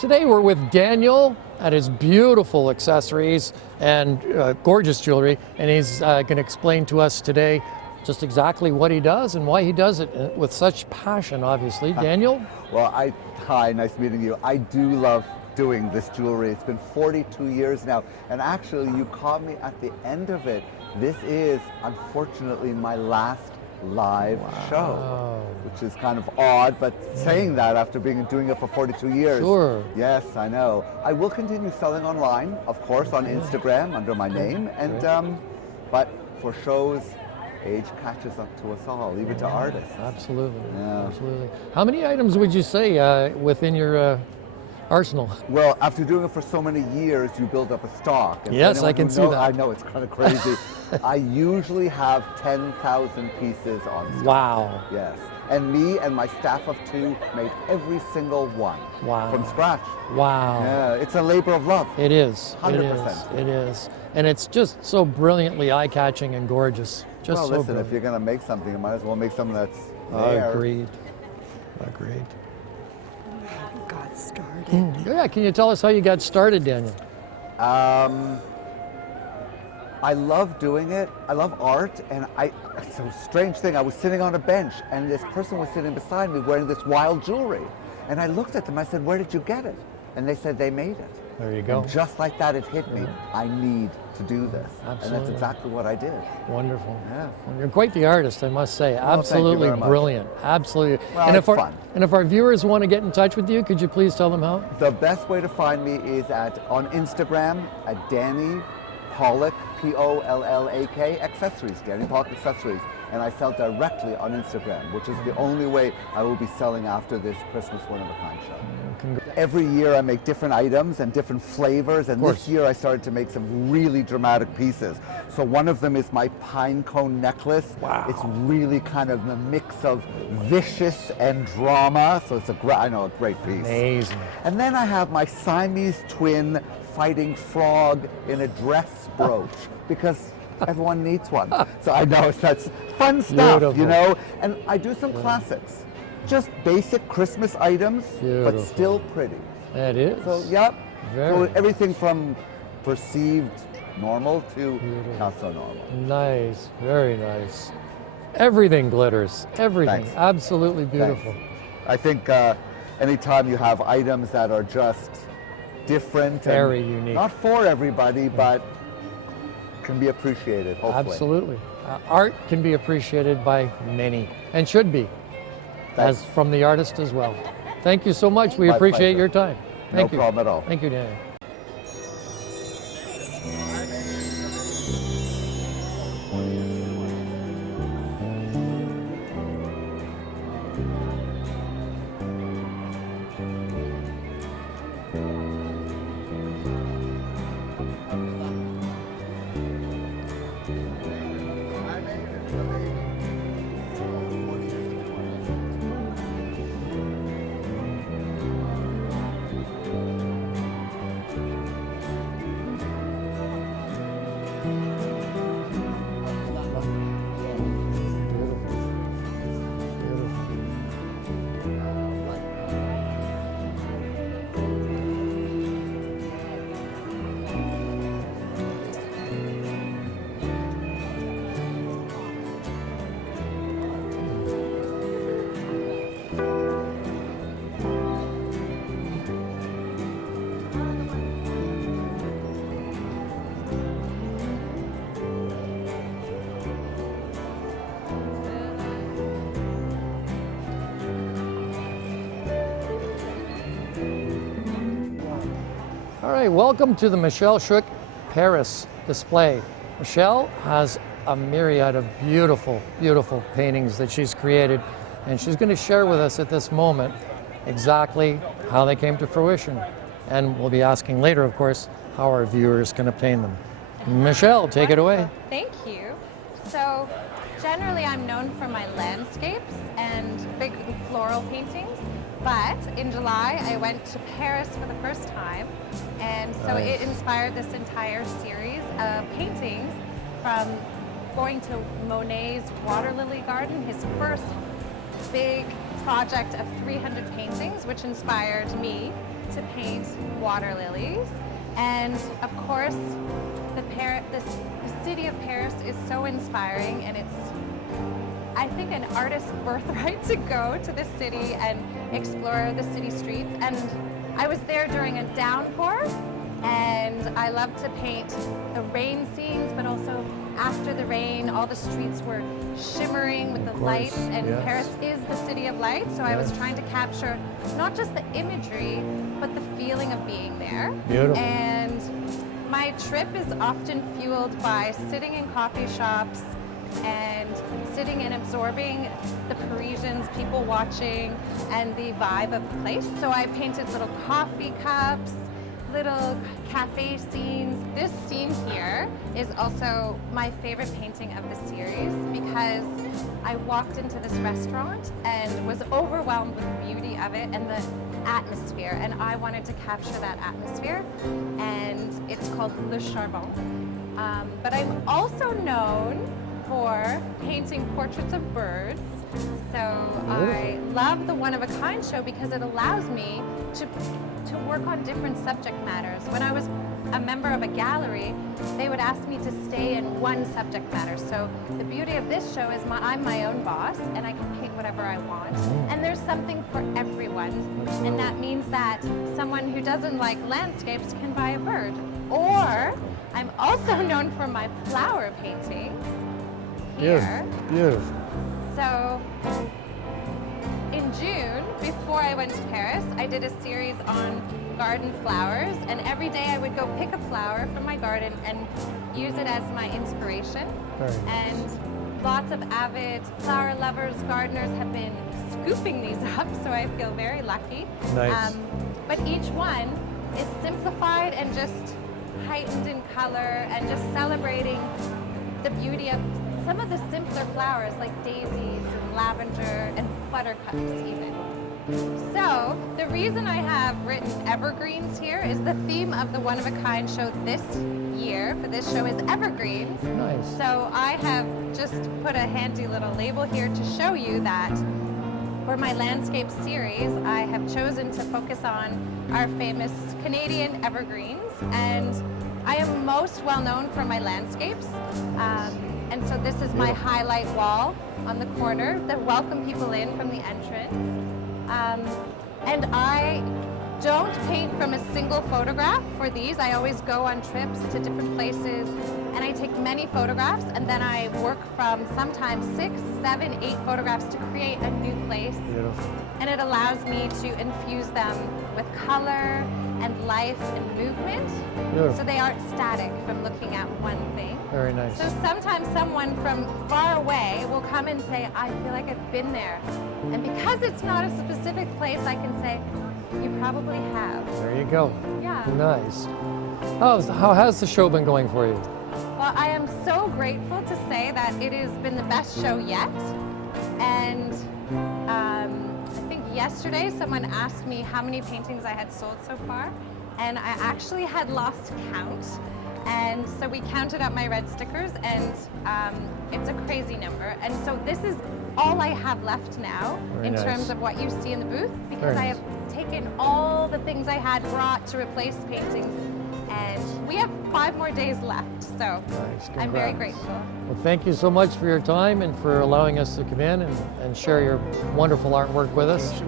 Today we're with Daniel at his beautiful accessories and gorgeous jewelry, and he's going to explain to us today just exactly what he does and why he does it with such passion, obviously. Daniel? Well, hi, nice meeting you. I do love doing this jewelry. It's been 42 years now, and actually you caught me at the end of it. This is, unfortunately, my last live show, which is kind of odd, but saying that after doing it for 42 years. Sure. Yes, I know. I will continue selling online, of course, on Instagram under my name, and but for shows, age catches up to us all, even to artists. Absolutely. Yeah. Absolutely. How many items would you say within your arsenal? Well, after doing it for so many years, you build up a stock. And yes, I can see that. I know, it's kind of crazy. I usually have 10,000 pieces on stock. Wow. Yes. And me and my staff of 2 made every single one from scratch. Wow. Yeah, it's a labor of love. It is. 100%. It is. And it's just so brilliantly eye-catching and gorgeous. Just well, so listen, brilliant. if you're going to make something, you might as well make something that's there. Agreed. Got started. Yeah, can you tell us how you got started, Daniel? I love doing it. I love art, and it's a strange thing. I was sitting on a bench, and this person was sitting beside me wearing this wild jewelry. And I looked at them, I said, "Where did you get it?" And they said they made it. There you go. And just like that, it hit me. I need to do this. Absolutely. And that's exactly what I did. Wonderful. Yeah. Well, you're quite the artist, I must say. Well, Absolutely thank you very much. brilliant. Absolutely. Well, and it's fun. if our viewers want to get in touch with you, could you please tell them how? The best way to find me is on Instagram at Danny Pollack, P-O-L-L-A-K, accessories, Danny Pollack Accessories. And I sell directly on Instagram, which is the only way I will be selling after this Christmas one-of-a-kind show. Every year I make different items and different flavors, and this year I started to make some really dramatic pieces. So one of them is my pine cone necklace. Wow. It's really kind of a mix of vicious and drama, so it's a great piece. Amazing. And then I have my Siamese twin fighting frog in a dress brooch, because everyone needs one. So I know that's fun stuff, Beautiful. you know? And I do some classics. Just basic Christmas items, Beautiful. but still pretty. It is. So, yep. Very So everything from perceived normal to not so normal. Nice. Very nice. Everything glitters. Everything. Thanks. Absolutely beautiful. Thanks. I think anytime you have items that are just different Very and unique. not for everybody, but can be appreciated, hopefully. Absolutely. Art can be appreciated by many, and should be, Thanks. as from the artist as well. Thank you so much. We My appreciate pleasure. your time. Thank you. No problem at all. Thank you, Daniel. All right, welcome to the Michelle Shook Paris display. Michelle has a myriad of beautiful, beautiful paintings that she's created, and she's going to share with us at this moment exactly how they came to fruition. And we'll be asking later, of course, how our viewers can obtain them. Michelle, take it away. Thank you. So generally I'm known for my landscapes and big floral paintings, but in July I went to Paris for the first time, and so it inspired this entire series of paintings, from going to Monet's Water Lily Garden, his first big project of 300 paintings, which inspired me to paint water lilies. And of course, the city of Paris is so inspiring, and it's, I think, an artist's birthright to go to the city and explore the city streets. And I was there during a downpour, and I love to paint the rain scenes, but also after the rain, all the streets were shimmering with the lights, and yes. Paris is the city of light, so I was trying to capture not just the imagery, but the feeling of being there. Beautiful. And my trip is often fueled by sitting in coffee shops and sitting and absorbing the Parisians, people watching, and the vibe of the place. So I painted little coffee cups, little cafe scenes. This scene here is also my favorite painting of the series because I walked into this restaurant and was overwhelmed with the beauty of it and the atmosphere, and I wanted to capture that atmosphere, and it's called Le Charbon. But I'm also known for painting portraits of birds. So I love the One of a Kind show because it allows me to work on different subject matters. When I was a member of a gallery, they would ask me to stay in one subject matter. So the beauty of this show is I'm my own boss, and I can paint whatever I want. And there's something for everyone. And that means that someone who doesn't like landscapes can buy a bird. Or I'm also known for my flower paintings here. Beautiful. So in June, before I went to Paris, I did a series on garden flowers, and every day I would go pick a flower from my garden and use it as my inspiration. Very nice. And lots of avid flower lovers, gardeners have been scooping these up, so I feel very lucky. Nice. But each one is simplified and just heightened in color and just celebrating the beauty of some of the simpler flowers like daisies and lavender and buttercups even. So the reason I have written evergreens here is the theme of the One of a Kind show this year for this show is evergreens. Nice. So I have just put a handy little label here to show you that for my landscape series, I have chosen to focus on our famous Canadian evergreens, and I am most well known for my landscapes. And so this is my highlight wall on the corner that welcome people in from the entrance. And I don't paint from a single photograph for these. I always go on trips to different places, and I take many photographs, and then I work from sometimes 6, 7, 8 photographs to create a new place. Beautiful. And it allows me to infuse them with color and life and movement. Beautiful. So they aren't static from looking at one thing. Very nice. So sometimes someone from far away will come and say, I feel like I've been there. And because it's not a specific place, I can say, you probably have. There you go. Yeah. Nice. How has the show been going for you? Well, I am so grateful to say that it has been the best show yet. And I think yesterday someone asked me how many paintings I had sold so far, and I actually had lost count. And so we counted up my red stickers, and it's a crazy number. And so this is all I have left now in terms of what you see in the booth, because I have taken all the things I had brought to replace paintings, and we have 5 more days left. So I'm very grateful. Well, thank you so much for your time and for allowing us to come in and share your wonderful artwork with us.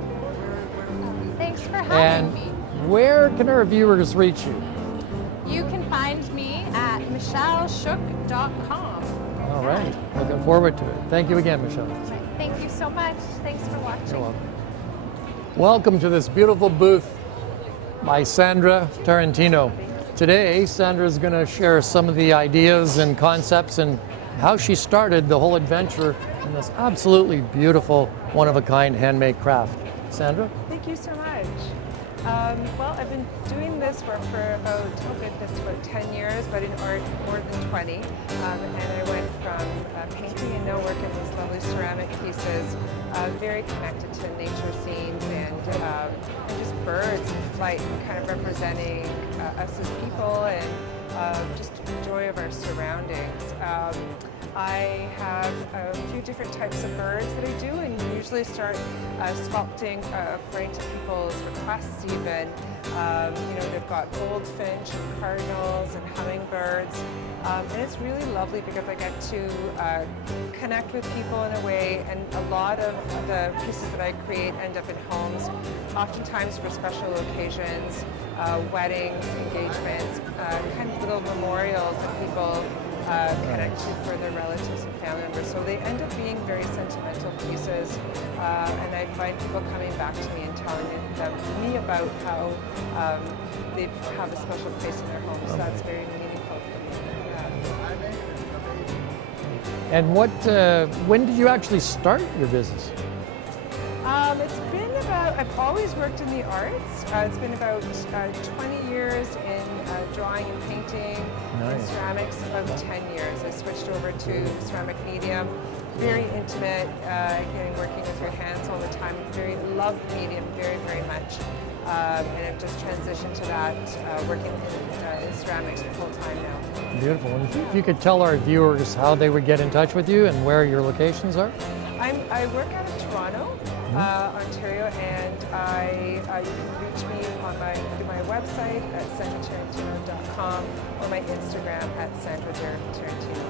Thanks for having And me. where can our viewers reach you? You can find me at michelleshook.com. All right. Looking forward to it. Thank you again, Michelle. Thank you so much. Thanks for watching. You're welcome. Welcome to this beautiful booth by Sandra Tarantino. Today, Sandra is going to share some of the ideas and concepts and how she started the whole adventure in this absolutely beautiful, one-of-a-kind handmade craft. Sandra? Thank you so much. Well, I've been doing this for about, oh goodness, about 10 years, but in art more than 20. And I went from painting and millwork in these lovely ceramic pieces, very connected to nature scenes and just birds in flight, kind of representing us as people and just joy of our surroundings. I have a few different types of birds that I do, and usually start sculpting according to people's requests even. They've got goldfinch and cardinals and hummingbirds. And it's really lovely because I get to connect with people in a way, and a lot of the pieces that I create end up in homes, oftentimes for special occasions, weddings, engagements, kind of little memorials that people connect to for their relatives and family members. So they end up being very sentimental pieces, and I find people coming back to me and telling me about how they have a special place in their homes. So that's very meaningful for me. And when did you actually start your business? It's been about, I've always worked in the arts. It's been about 20 years in drawing and painting, and ceramics about 10 years. I switched over to ceramic medium, very intimate, working with your hands all the time. Love medium very, very much. And I've just transitioned to that, working in ceramics full time now. Beautiful. And if you could tell our viewers how they would get in touch with you and where your locations are? I work out of Toronto, Ontario, and you can reach me on my website at sandratarantino.com or my Instagram at sandratarantino.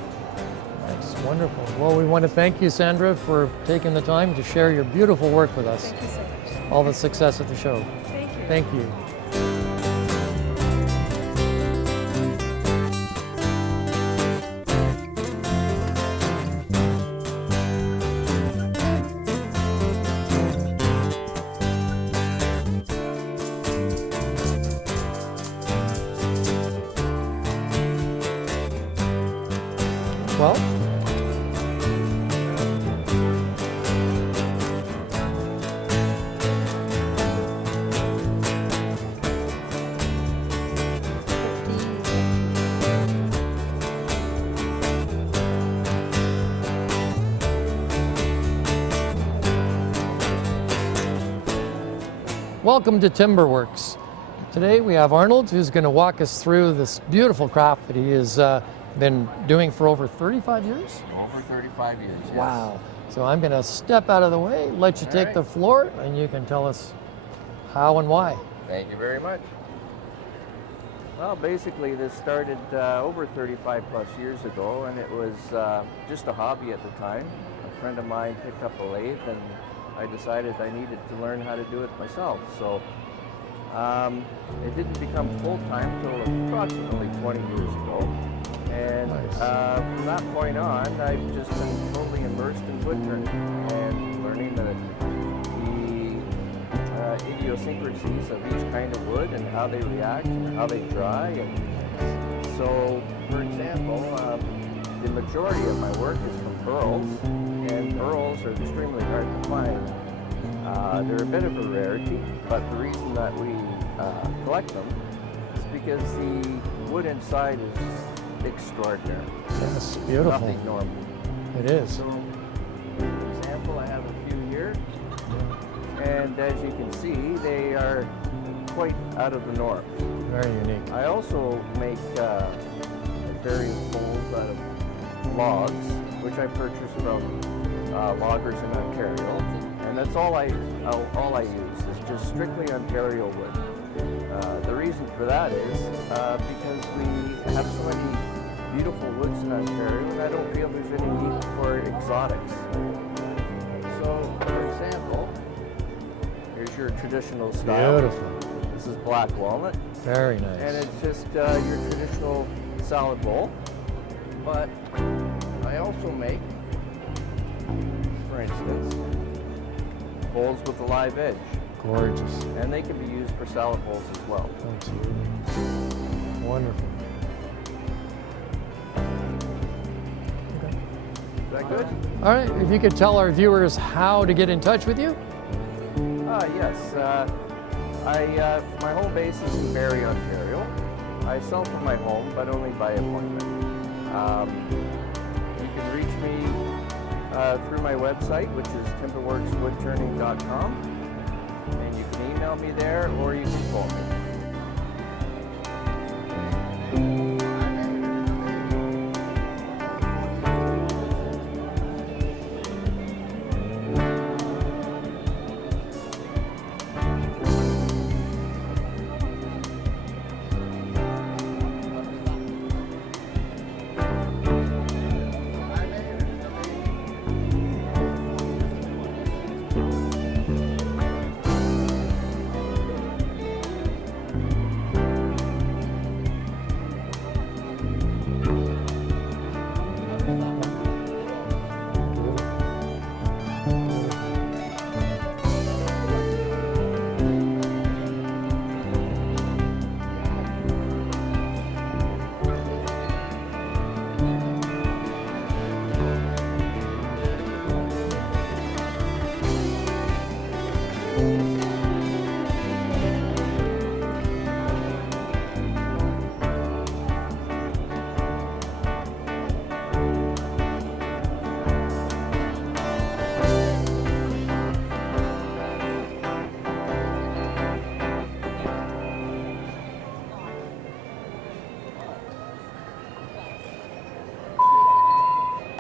That's wonderful. Well, we want to thank you, Sandra, for taking the time to share your beautiful work with us. Thank you so much. All the success at the show. Thank you. Thank you. Well, welcome to Timberworks. Today we have Arnold, who's going to walk us through this beautiful craft that he has been doing for over 35 years? Over 35 years, yes. Wow. So I'm going to step out of the way, let you take right. the floor, and you can tell us how and why. Thank you very much. Well, basically this started over 35 plus years ago, and it was just a hobby at the time. A friend of mine picked up a lathe, and I decided I needed to learn how to do it myself. So it didn't become full-time until approximately 20 years ago. And from that point on, I've just been totally immersed in wood turning and learning the idiosyncrasies of each kind of wood and how they react and how they dry. And so, for example, the majority of my work is from pearls, and pearls are extremely hard to find. They're a bit of a rarity, but the reason that we collect them is because the wood inside is extraordinary. That's beautiful. Nothing normal. It is. So, for example, I have a few here, and as you can see, they are quite out of the norm. Very unique. I also make various bowls out of logs, which I purchased from loggers in Ontario, and that's all I use is just strictly Ontario wood. The reason for that is because we have so many beautiful woods in Ontario, and I don't feel there's any need for exotics. So, for example, here's your traditional style. Beautiful. This is black walnut, Very nice. and it's just your traditional salad bowl. But I also make, for instance, bowls with a live edge, Gorgeous. and they can be used for salad bowls as well. Absolutely. Wonderful. Is that good? All right, if you could tell our viewers how to get in touch with you. Yes. My home base is in Barrie, Ontario. I sell from my home, but only by appointment. You can reach me through my website, which is timberworkswoodturning.com, and you can email me there, or you can call me.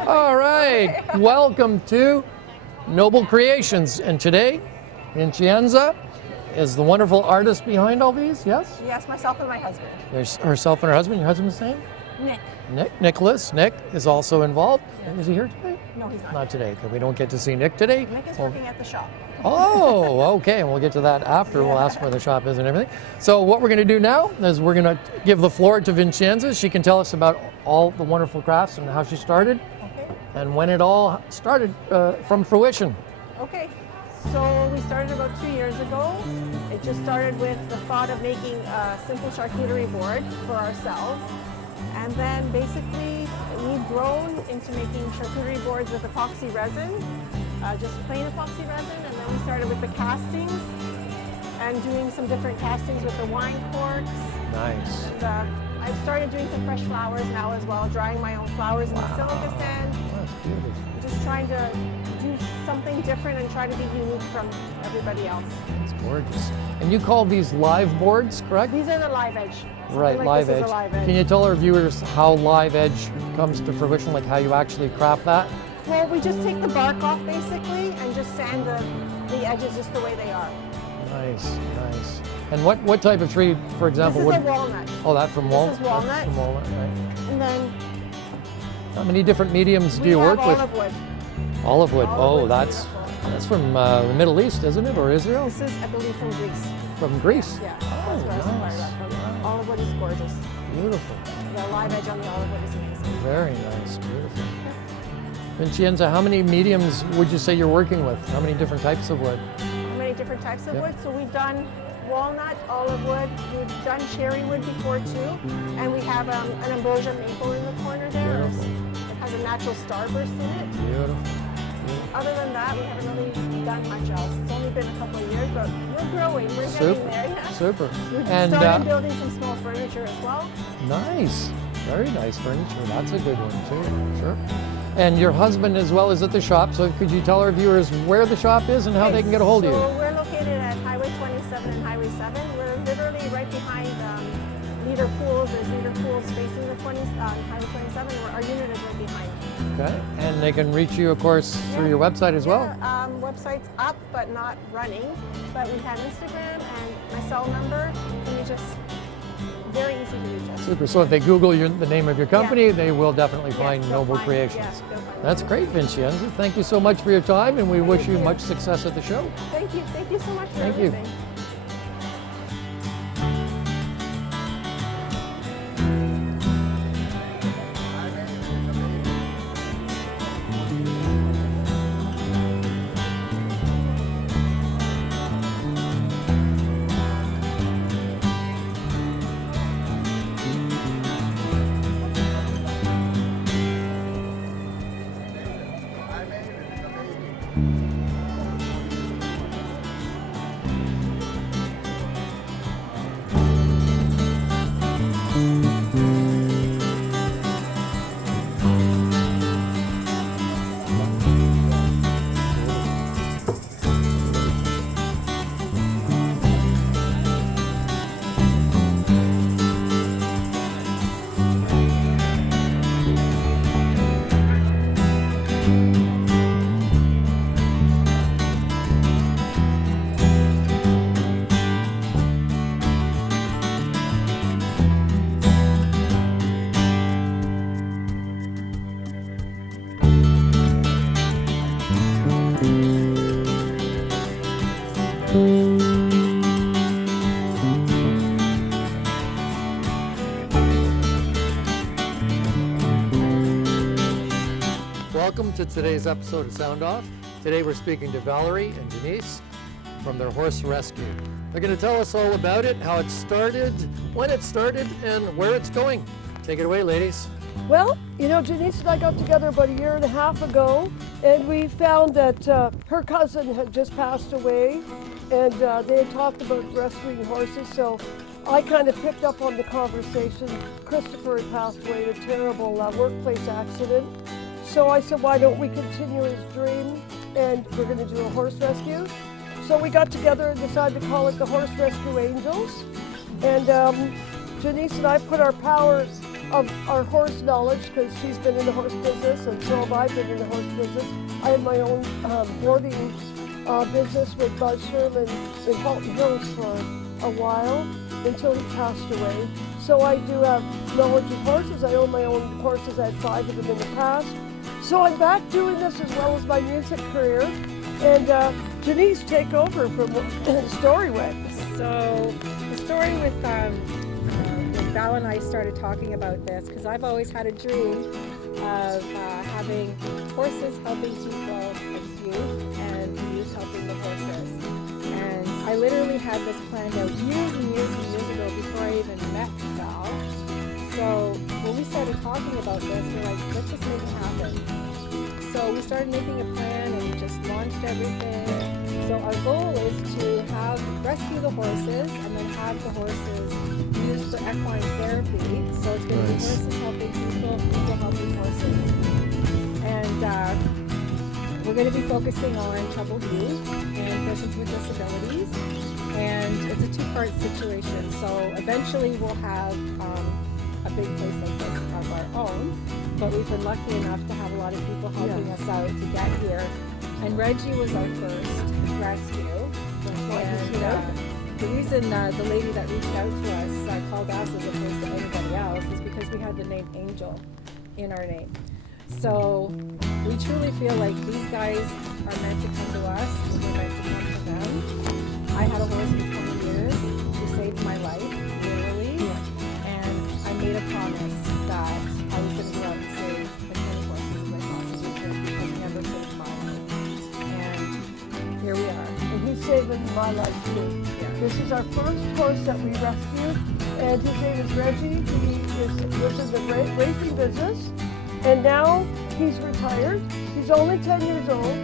All right, welcome to Noble Creations. And today, Vincenza is the wonderful artist behind all these, yes? Yes, myself and my husband. There's herself and her husband. Your husband's name? Nick. Nicholas. Nick is also involved. Is he here today? No, he's not. Not today, because we don't get to see Nick today. Nick is Well, working at the shop. Oh, okay. And we'll get to that after. We'll ask where the shop is and everything. So what we're going to do now is we're going to give the floor to Vincenza. She can tell us about all the wonderful crafts and how she started Okay. and when it all started from fruition. Okay. So we started about 2 years ago. It just started with the thought of making a simple charcuterie board for ourselves. And then basically we've grown into making charcuterie boards with epoxy resin, just plain epoxy resin. And then we started with the castings and doing some different castings with the wine corks. Nice. And I've started doing some fresh flowers now as well, drying my own flowers in the silica sand. That's beautiful. Just trying to do something different and try to be unique from everybody else. It's gorgeous. And you call these live boards, correct? These are the live edge. Something Right, like live this edge. is a live edge. Can you tell our viewers how live edge comes to fruition, like how you actually craft that? Well, we just take the bark off basically and just sand the edges just the way they are. Nice, nice. And what type of tree, for example, This is would? a walnut. Oh, that from walnut. This is walnut. That's from walnut, right? And then How many different mediums do we you have work with? olive wood. Olive wood. Olive Oh, wood's that's beautiful. from the Middle East, isn't it, or Israel? This is, I believe, from Greece. From Greece. Yeah, Oh, that's where I supplied nice. that from. Olive wood is gorgeous. Beautiful. The live edge on the olive wood is amazing. Very nice. Beautiful. Vincenza, how many mediums would you say you're working with? How many different types of wood? How many different types of Yep. wood? So we've done walnut, olive wood, we've done cherry wood before too, and we have an ambrosia maple in the corner there. Beautiful. It has a natural starburst in it. Beautiful. Other than that, we haven't really done much else. It's only been a couple of years, but we're growing. We're Super. getting there. Yeah. Super. We've And started building some small furniture as well. nice. Very nice furniture. That's a good one too. Sure. And your husband as well is at the shop. So could you tell our viewers where the shop is and how they can get a hold of So you? we're located at Highway 27 and Highway 7. We're literally right behind Leader Pools. There's Leader Pools facing the Highway 27. Our unit is right behind. Okay. And they can reach you, of course, through your website as well. Yeah, website's up but not running. But we have Instagram and my cell number. And we just very easy to reach us. Super. So if they Google the name of your company, Yeah. they will definitely find Yes, they'll Noble find- Creations. yes, they'll find That's Noble great, Vincenza. Thank you so much for your time, and we wish you you. much success at the show. Thank you. Thank you so much for Thank you. everything. Welcome to today's episode of Sound Off. Today we're speaking to Valerie and Denise from their horse rescue. They're going to tell us all about it, how it started, when it started, and where it's going. Take it away, ladies. Well, you know, Denise and I got together about a year and a half ago, and we found that her cousin had just passed away, and they had talked about rescuing horses, so I kind of picked up on the conversation. Christopher had passed away in a terrible workplace accident, so I said, why don't we continue his dream, and we're going to do a horse rescue. So we got together and decided to call it the Horse Rescue Angels, and Denise and I put our power of our horse knowledge, because she's been in the horse business, and so have I been in the horse business. I had my own boarding business with Buzz Sherman in Halton Hills for a while until he passed away. So I do have knowledge of horses. I own my own horses. I had 5 of them in the past. So I'm back doing this as well as my music career. And Janice, take over from story with. So the story with Val and I started talking about this because I've always had a dream of having horses helping people as youth and youth helping the horses. And I literally had this planned out years and years and years ago before I even met Val. So when we started talking about this, we're like, let's just make it happen. So we started making a plan and we just launched everything. So our goal is to rescue the horses and then have the horses used for equine therapy. So it's going to be horses helping people, people helping horses. And we're going to be focusing on troubled youth and persons with disabilities. And it's a 2-part situation. So eventually we'll have a big place like this of our own. But we've been lucky enough to have a lot of people helping us out to get here. And Reggie was our first rescue. And the reason the lady that reached out to us called us as opposed to anybody else is because we had the name Angel in our name. So we truly feel like these guys are meant to come to us and we're meant to come to them. I had a horse for 20 years. She saved my life, literally. And I made a promise that I was going to go out and save as many horses as I possibly could because I never saved mine. And here we are. And he's saving my life too. Yeah. This is our first horse that we rescued, and his name is Reggie. He was in the racing business, and now he's retired. He's only 10 years old.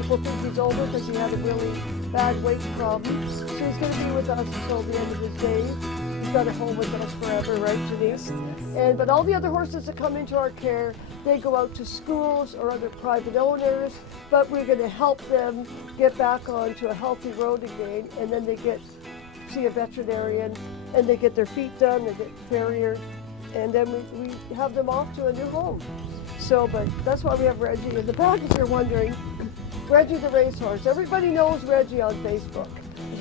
People think he's older because he had a really bad weight problem. So he's going to be with us until the end of his days. He's got a home with us forever, right, Janice? And but all the other horses that come into our care, they go out to schools or other private owners, but we're going to help them get back onto a healthy road again, and then they see a veterinarian, and they get their feet done, they get farriered, and then we have them off to a new home. So, but that's why we have Reggie in the back, if you're wondering. Reggie the racehorse. Everybody knows Reggie on Facebook.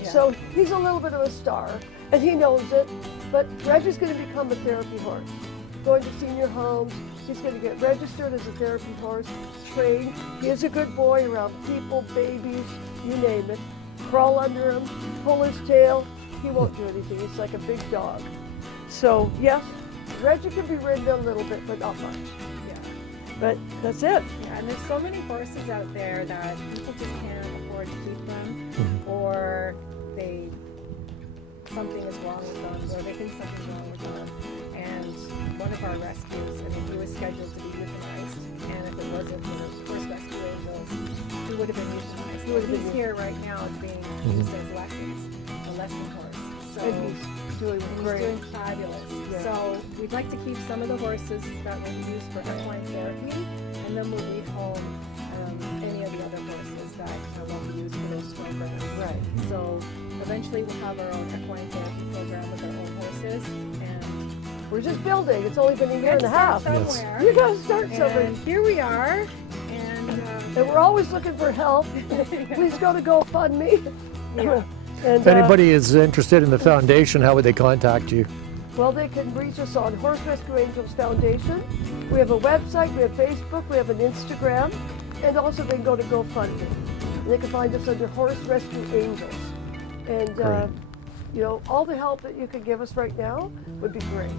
Yeah. So he's a little bit of a star, and he knows it, but Reggie's going to become a therapy horse. Going to senior homes, he's going to get registered as a therapy horse, trained. He is a good boy around people, babies, you name it. Crawl under him, pull his tail, he won't do anything. He's like a big dog. So yes, Reggie can be ridden a little bit, but not much. Yeah. But that's it. Yeah, and there's so many horses out there that people just can't afford to keep them, or something is wrong with them, or they think something's wrong with them. And one of our rescues, I mean, he was scheduled to be euthanized, and if it wasn't for the Horse Rescue Angels, he would have been euthanized. He's here right now being used as a lesson horse. So And he's doing great. He's doing fabulous. Yeah. So we'd like to keep some of the horses that will be used for equine therapy, and then we'll leave home any of the other horses that won't be used for those programs. Right. So eventually we'll have our own equine therapy program with our own horses, and We're just building. It's only been a we year had and a to start half. somewhere. You gotta start somewhere. And here we are, and And we're always looking for help. Please go to GoFundMe. Yeah. And, If anybody is interested in the foundation, how would they contact you? well, they can reach us on Horse Rescue Angels Foundation. We have a website, we have Facebook, we have an Instagram, and also they can go to GoFundMe. And they can find us under Horse Rescue Angels. And Great. all the help that you can give us right now would be great.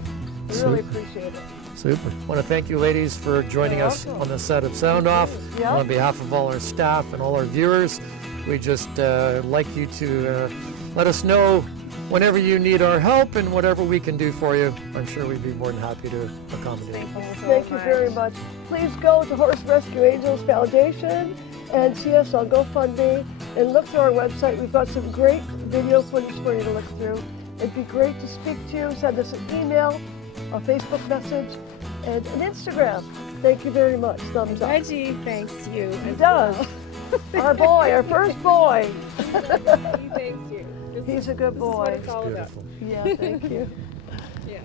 We really appreciate it. Super. I want to thank you ladies for joining You're us welcome. on the set of Sound Off. Yeah. On behalf of all our staff and all our viewers, we just like you to let us know whenever you need our help and whatever we can do for you. I'm sure we'd be more than happy to accommodate. Thank you very much. Please go to Horse Rescue Angels Foundation and see us on GoFundMe and look through our website. We've got some great video footage for you to look through. It'd be great to speak to you. Send us an email, a Facebook message, and an Instagram. Thank you very much. Thumbs up. Reggie thanks you. He does. Our boy, our first boy. He thanks you. He's a good boy. This is what it's all about. Beautiful. Yeah, thank you. Yeah.